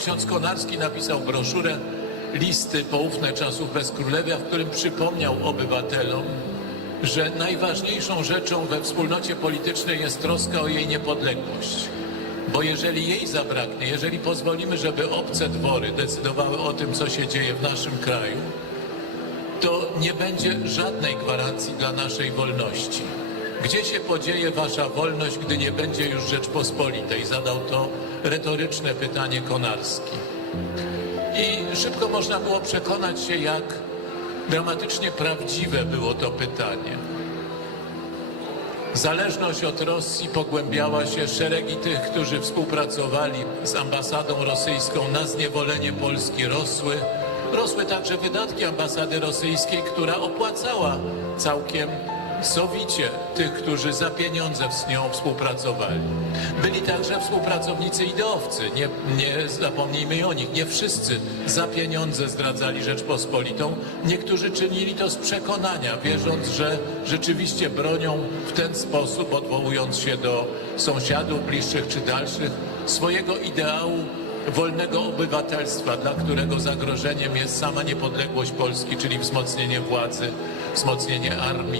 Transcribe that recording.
Ksiądz Konarski napisał broszurę Listy poufne czasów bezkrólewia, w którym przypomniał obywatelom, że najważniejszą rzeczą we wspólnocie politycznej jest troska o jej niepodległość. Bo jeżeli jej zabraknie, jeżeli pozwolimy, żeby obce dwory decydowały o tym, co się dzieje w naszym kraju, to nie będzie żadnej gwarancji dla naszej wolności. Gdzie się podzieje wasza wolność, gdy nie będzie już Rzeczpospolitej? Zadał to retoryczne pytanie Konarski. I szybko można było przekonać się, jak dramatycznie prawdziwe było to pytanie. Zależność od Rosji pogłębiała się, szeregi tych, którzy współpracowali z ambasadą rosyjską na zniewolenie Polski rosły. Rosły także wydatki ambasady rosyjskiej, która opłacała całkiem sowicie tych, którzy za pieniądze z nią współpracowali. Byli także współpracownicy ideowcy, nie, nie zapomnijmy o nich. Nie wszyscy za pieniądze zdradzali Rzeczpospolitą. Niektórzy czynili to z przekonania, wierząc, że rzeczywiście bronią w ten sposób, odwołując się do sąsiadów bliższych czy dalszych, swojego ideału wolnego obywatelstwa, dla którego zagrożeniem jest sama niepodległość Polski, czyli wzmocnienie władzy, wzmocnienie armii.